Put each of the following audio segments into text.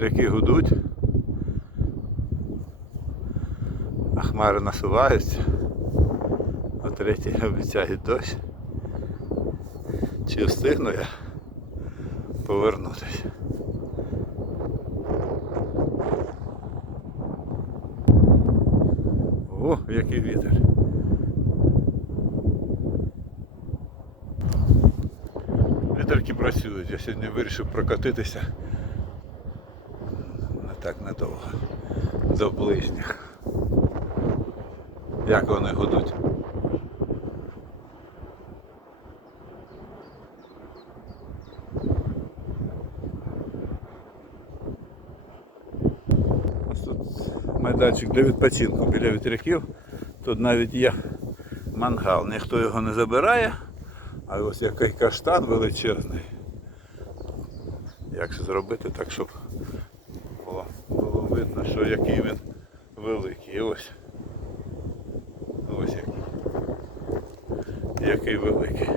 Вітряки гудуть. А хмари насуваються. О третій обіцяє дощ. Чи встигну я повернутися? О, який вітер. Вітерки працюють. Я сьогодні вирішив прокатитися. Так надовго. До ближніх. Як вони гудуть? Ось Тут майданчик для відпочинку біля вітряків. Тут навіть є мангал. Ніхто його не забирає. А ось який каштан величезний. Як же зробити так, щоб було, було видно, що який він великий. Ось. Ось який. Який великий.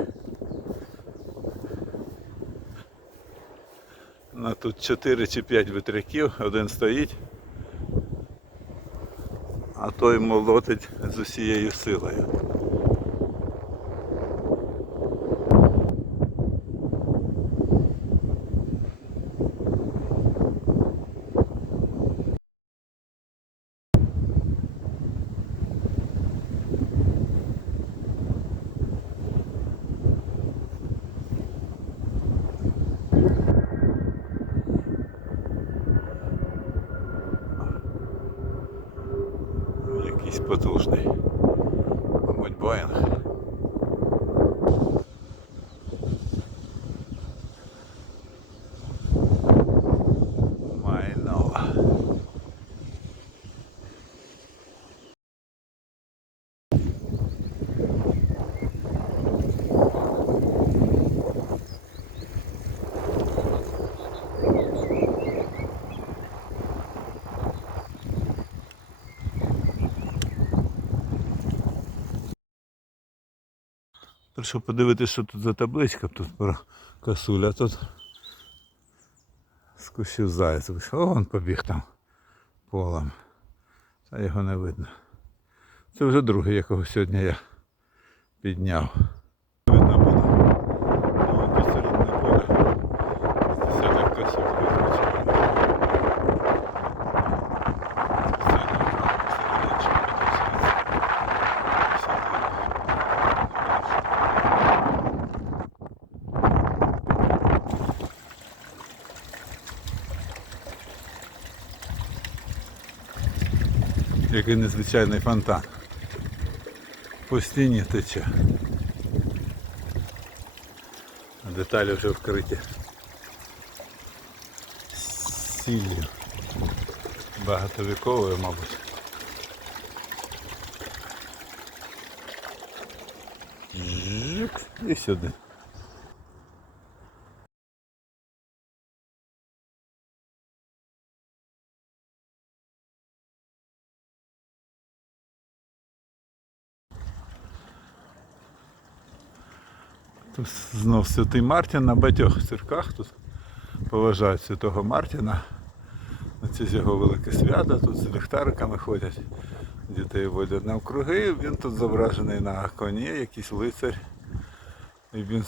Ну, тут 4 чи 5 вітряків, один стоїть, а той молотить з усією силою. Якийсь потужний. Мабуть, Боїнг. Прийшов подивитися, що тут за табличка, тут про косуля, тут скущив заяць. О, він побіг там полем. Та його не видно. Це вже другий, якого сьогодні я підняв. Який незвичайний фонтан. По тече. Деталі вже вкриті. Сіллю. Багатовіковою, мабуть. І сюди. Тут знов святий Мартін на багатьох церквах тут поважають святого Мартіна. Це його велике свято, тут з ліхтариками ходять, дітей водять навкруги. Він тут зображений на коні, якийсь лицар. І він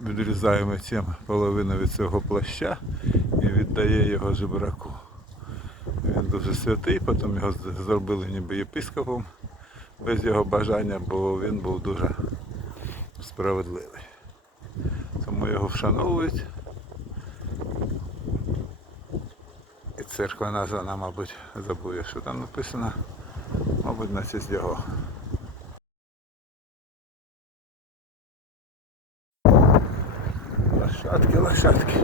відрізає митцям половину від цього плаща і віддає його жебраку. Він дуже святий, потім його зробили ніби єпископом без його бажання, бо він був дуже справедливий. Тому його вшановують. І церква названа, мабуть, забув, що там написано, мабуть, на честь його. Лошадки, лошадки.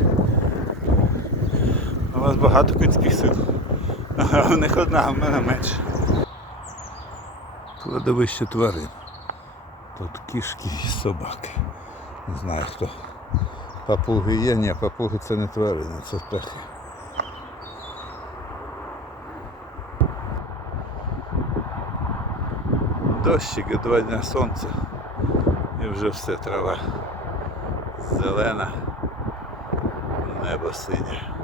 У вас багато кінських сил. У них одна, а в мене менше. Кладовище тварин. Тут кішки і собаки. Не знаю хто. Папуги є, ні, папуги це не тварини, це птахи. Дощик два дня сонця. І вже все трава зелена. небо синє.